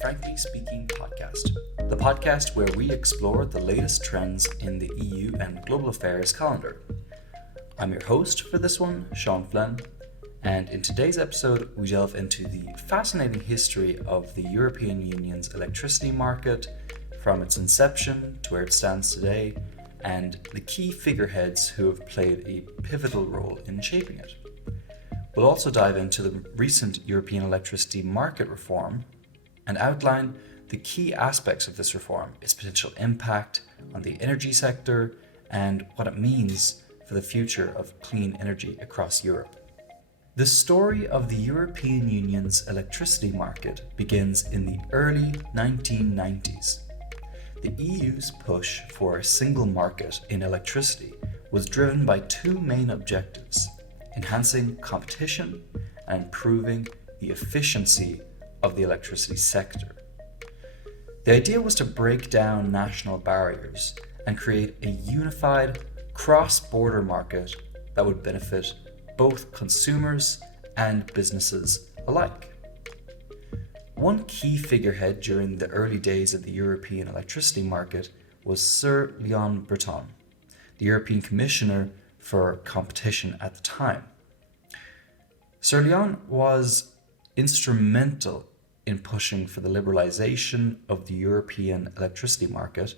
Frankly Speaking podcast, the podcast where we explore the latest trends in the EU and global affairs calendar. I'm your host for this one, Seán Flynn, and in today's episode we delve into the fascinating history of the European Union's electricity market, from its inception to where it stands today, and the key figureheads who have played a pivotal role in shaping it. We'll also dive into the recent European electricity market reform and outline the key aspects of this reform, its potential impact on the energy sector, and what it means for the future of clean energy across Europe. The story of the European Union's electricity market begins in the early 1990s. The EU's push for a single market in electricity was driven by two main objectives: enhancing competition and improving the efficiency of the electricity sector. The idea was to break down national barriers and create a unified cross-border market that would benefit both consumers and businesses alike. One key figurehead during the early days of the European electricity market was Sir Leon Breton, the European Commissioner for Competition at the time. Sir Leon was instrumental in pushing for the liberalization of the European electricity market,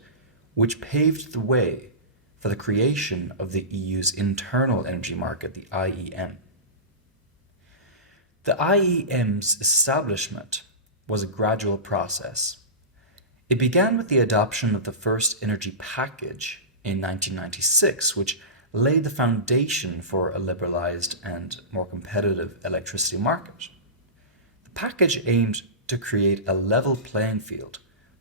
which paved the way for the creation of the EU's internal energy market, the IEM. The IEM's establishment was a gradual process. It began with the adoption of the first energy package in 1996, which laid the foundation for a liberalized and more competitive electricity market. The package aimed to create a level playing field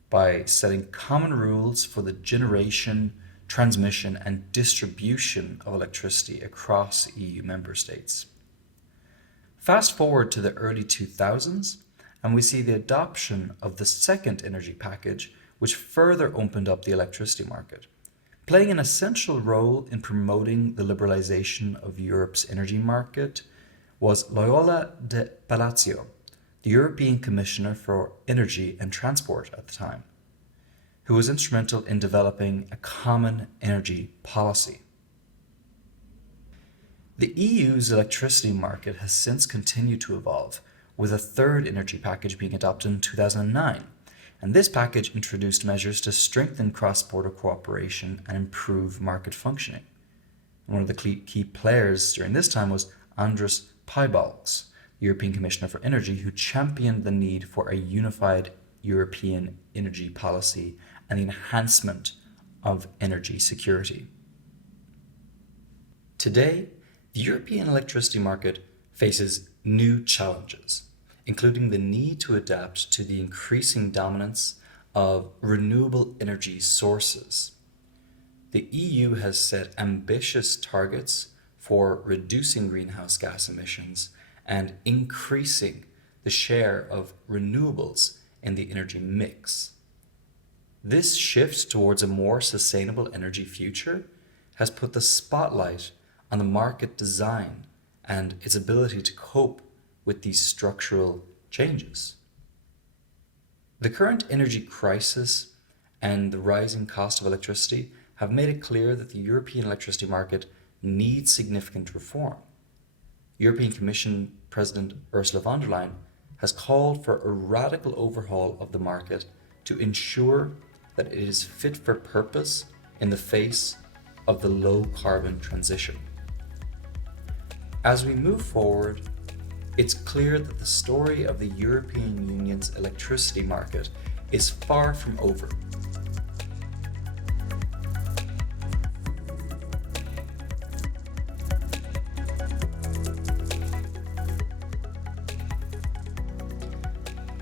by setting common rules for the generation, transmission, and distribution of electricity across EU member states. Fast forward to the early 2000s, and we see the adoption of the second energy package, which further opened up the electricity market. Playing an essential role in promoting the liberalization of Europe's energy market was Loyola de Palacio, the European Commissioner for Energy and Transport at the time, who was instrumental in developing a common energy policy. The EU's electricity market has since continued to evolve, with a third energy package being adopted in 2009. And this package introduced measures to strengthen cross-border cooperation and improve market functioning. One of the key players during this time was Andris Piebalgs, the European Commissioner for Energy, who championed the need for a unified European energy policy and the enhancement of energy security. Today, the European electricity market faces new challenges, including the need to adapt to the increasing dominance of renewable energy sources. The EU has set ambitious targets for reducing greenhouse gas emissions and increasing the share of renewables in the energy mix. This shift towards a more sustainable energy future has put the spotlight on the market design and its ability to cope with these structural changes. The current energy crisis and the rising cost of electricity have made it clear that the European electricity market needs significant reform. European Commission President Ursula von der Leyen has called for a radical overhaul of the market to ensure that it is fit for purpose in the face of the low carbon transition. As we move forward, it's clear that the story of the European Union's electricity market is far from over.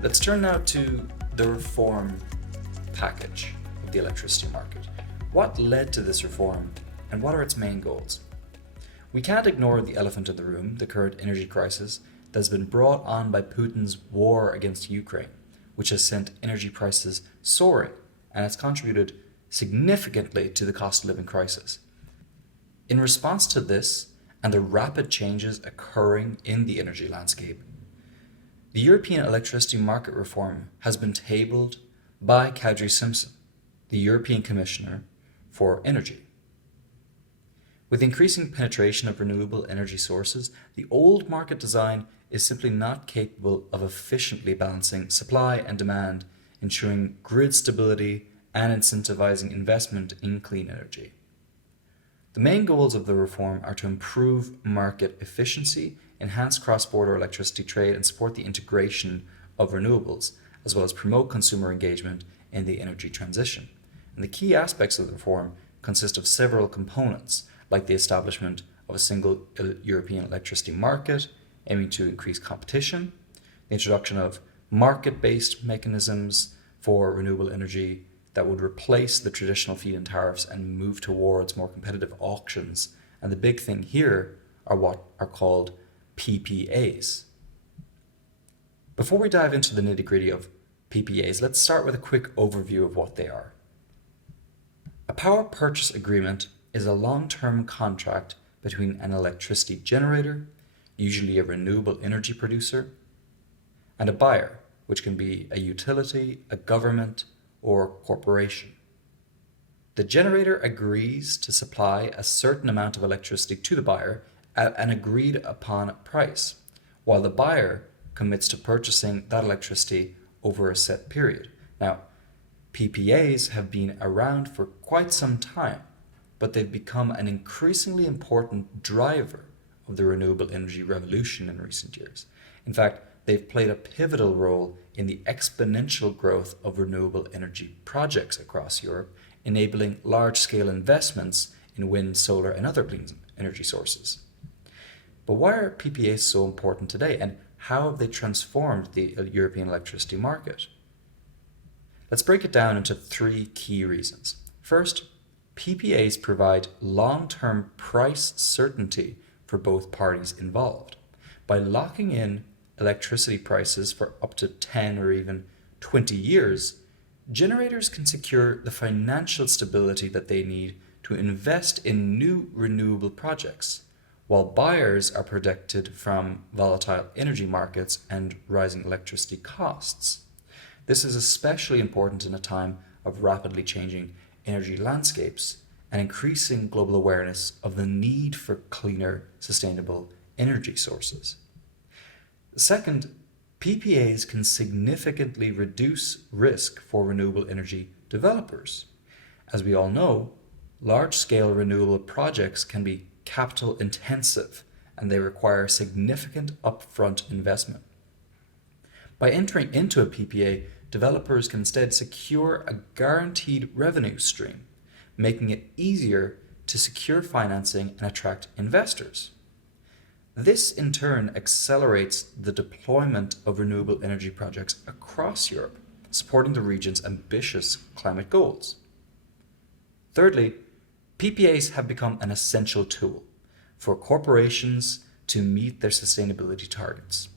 Let's turn now to the reform package of the electricity market. What led to this reform, and what are its main goals? We can't ignore the elephant in the room, the current energy crisis that has been brought on by Putin's war against Ukraine, which has sent energy prices soaring and has contributed significantly to the cost of living crisis. In response to this and the rapid changes occurring in the energy landscape, The European electricity market reform has been tabled by Kadri Simpson, the European Commissioner for Energy. With increasing penetration of renewable energy sources, the old market design is simply not capable of efficiently balancing supply and demand, ensuring grid stability and incentivizing investment in clean energy. The main goals of the reform are to improve market efficiency, enhance cross-border electricity trade, and support the integration of renewables, as well as promote consumer engagement in the energy transition. And the key aspects of the reform consist of several components, like the establishment of a single European electricity market, aiming to increase competition, the introduction of market-based mechanisms for renewable energy that would replace the traditional feed-in tariffs and move towards more competitive auctions. And the big thing here are what are called PPAs. Before we dive into the nitty-gritty of PPAs, let's start with a quick overview of what they are. A power purchase agreement is a long-term contract between an electricity generator, usually a renewable energy producer, and a buyer, which can be a utility, a government, or corporation. The generator agrees to supply a certain amount of electricity to the buyer at an agreed upon price, while the buyer commits to purchasing that electricity over a set period. Now, PPAs have been around for quite some time, but they've become an increasingly important driver of the renewable energy revolution in recent years. In fact, they've played a pivotal role in the exponential growth of renewable energy projects across Europe, enabling large-scale investments in wind, solar, and other clean energy sources. But why are PPAs so important today, and how have they transformed the European electricity market? Let's break it down into three key reasons. First, PPAs provide long-term price certainty for both parties involved. By locking in electricity prices for up to 10 or even 20 years, generators can secure the financial stability that they need to invest in new renewable projects, while buyers are protected from volatile energy markets and rising electricity costs. This is especially important in a time of rapidly changing energy landscapes and increasing global awareness of the need for cleaner, sustainable energy sources. Second, PPAs can significantly reduce risk for renewable energy developers. As we all know, large-scale renewable projects can be capital intensive and they require significant upfront investment. By entering into a PPA, developers can instead secure a guaranteed revenue stream, making it easier to secure financing and attract investors. This in turn accelerates the deployment of renewable energy projects across Europe, supporting the region's ambitious climate goals. Thirdly, PPAs have become an essential tool for corporations to meet their sustainability targets.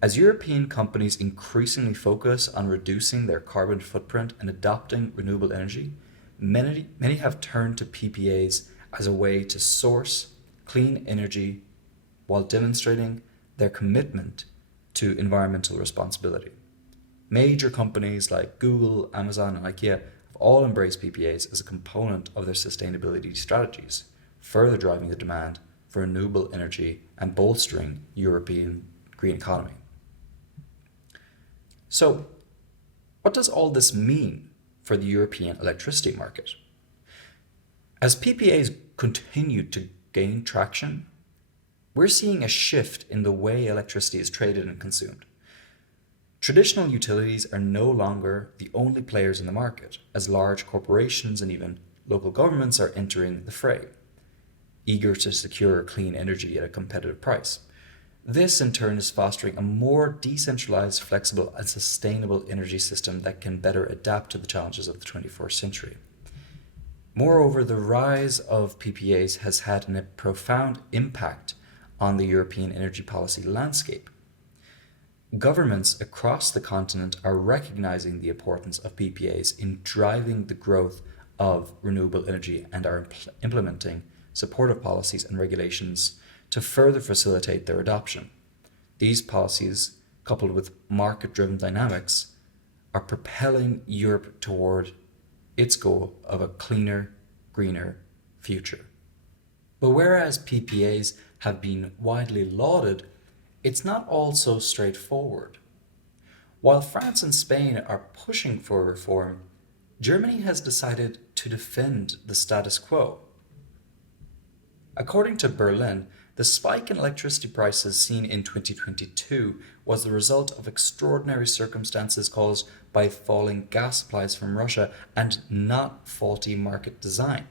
As European companies increasingly focus on reducing their carbon footprint and adopting renewable energy, many have turned to PPAs as a way to source clean energy while demonstrating their commitment to environmental responsibility. Major companies like Google, Amazon, and IKEA have all embraced PPAs as a component of their sustainability strategies, further driving the demand for renewable energy and bolstering European green economy. So, what does all this mean for the European electricity market? As PPAs continue to gain traction, we're seeing a shift in the way electricity is traded and consumed. Traditional utilities are no longer the only players in the market, as large corporations and even local governments are entering the fray, eager to secure clean energy at a competitive price. This in turn is fostering a more decentralized, flexible, and sustainable energy system that can better adapt to the challenges of the 21st century. Moreover, the rise of PPAs has had a profound impact on the European energy policy landscape. Governments across the continent are recognizing the importance of PPAs in driving the growth of renewable energy and are implementing supportive policies and regulations to further facilitate their adoption. The These policies, coupled with market-driven dynamics, are propelling Europe toward its goal of a cleaner, greener future. But whereas PPAs have been widely lauded, it's not all so straightforward. While France and Spain are pushing for reform, Germany has decided to defend the status quo. According to Berlin, the spike in electricity prices seen in 2022 was the result of extraordinary circumstances caused by falling gas supplies from Russia and not faulty market design.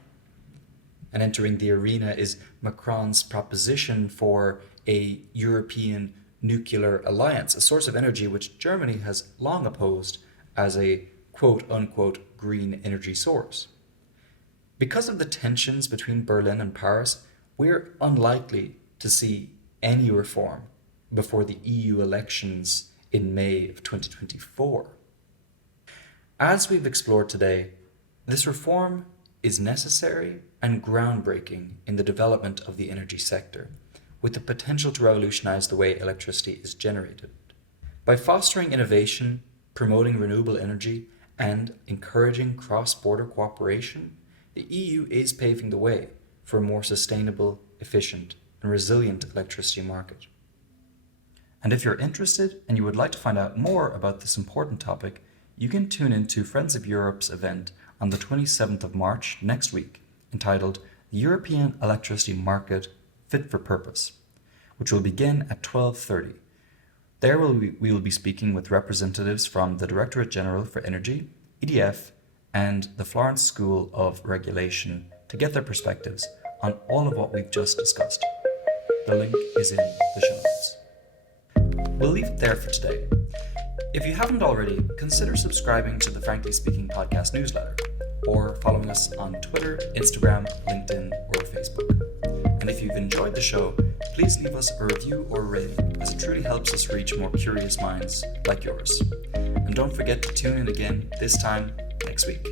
And entering the arena is Macron's proposition for a European nuclear alliance, a source of energy which Germany has long opposed as a quote-unquote green energy source. Because of the tensions between Berlin and Paris, we're unlikely to see any reform before the EU elections in May of 2024. As we've explored today, this reform is necessary and groundbreaking in the development of the energy sector, with the potential to revolutionize the way electricity is generated. By fostering innovation, promoting renewable energy, and encouraging cross-border cooperation, the EU is paving the way for a more sustainable, efficient, and resilient electricity market. And if you're interested and you would like to find out more about this important topic, you can tune into Friends of Europe's event on the 27th of March next week, entitled The European Electricity Market Fit for Purpose, which will begin at 12:30. There we will be speaking with representatives from the Directorate General for Energy, EDF, and the Florence School of Regulation to get their perspectives on all of what we've just discussed. The link is in the show notes. We'll leave it there for today. If you haven't already, consider subscribing to the Frankly Speaking podcast newsletter, or following us on Twitter, Instagram, LinkedIn, or Facebook. And if you've enjoyed the show, please leave us a review or a rating, as it truly helps us reach more curious minds like yours. And don't forget to tune in again, this time next week.